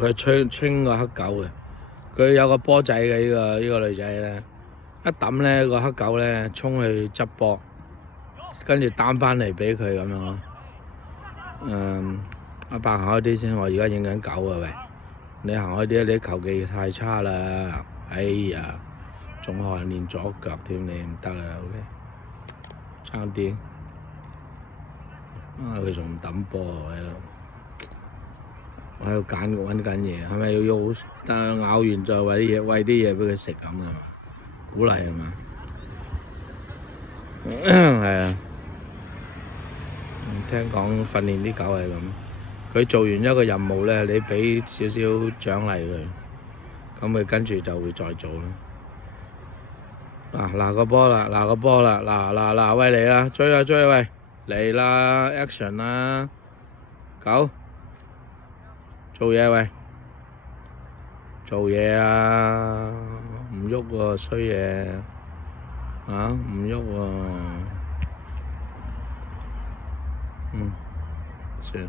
佢清個黑狗嘅，佢有個波仔嘅呢個女仔咧，一抌咧個黑狗咧衝去執波，跟住擔翻嚟俾佢咁樣咯。阿伯行開啲先，我而家影緊狗啊喂！你行開啲，你球技太差啦！哎呀，仲學人練左腳添，你唔得啊 ！OK， 差啲佢仲唔抌波喺度？我喺度揾緊嘢，係咪要咬完再餵啲嘢俾佢食咁嘅嘛？鼓勵係嘛？係啊，聽講訓練啲狗係咁，佢做完一個任務咧，你俾少少獎勵佢，咁佢跟住就會再做啦。嗱個波啦，嗱喂嚟啦，追啊喂，嚟啦 action 啦，狗！做嘢喂，做嘢啊！唔喐喎，衰嘢唔喐喎，算。